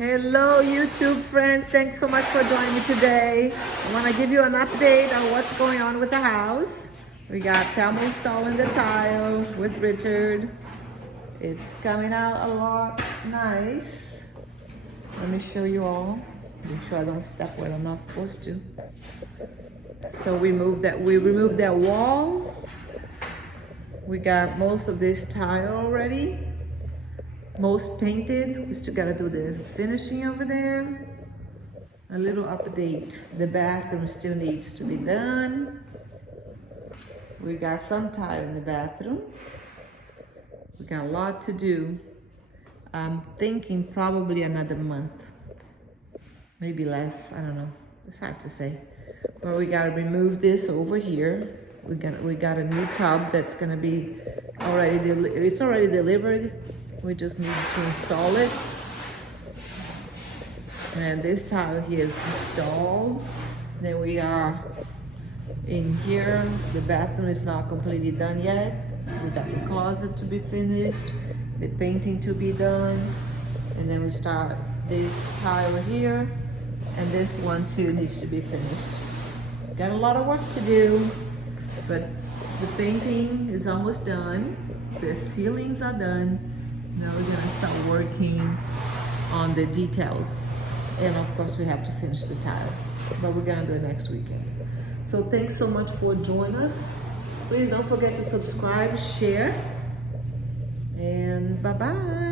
Hello YouTube friends, thanks so much for joining me today. I want to give you an update on what's going on with the house. We got Thelma installing the tile with Richard. It's coming out a lot nice. Let me show you all. Make sure I don't step where I'm not supposed to. So we removed that wall. We got most of this tile already. Most painted. We still gotta do the finishing over there. A little update. The bathroom still needs to be done. We got some tile in the bathroom. We got a lot to do. I'm thinking probably another month. Maybe less, I don't know. It's hard to say. But we gotta remove this over here. We got a new tub that's gonna be it's already delivered. We just need to install it. And this tile here is installed. Then we are in here. The bathroom is not completely done yet. We got the closet to be finished, the painting to be done. And then we start this tile here. And this one too needs to be finished. Got a lot of work to do, but the painting is almost done. The ceilings are done. Now we're gonna start working on the details. And of course we have to finish the tile, but we're gonna do it next weekend. So thanks so much for joining us. Please don't forget to subscribe, share, and bye-bye.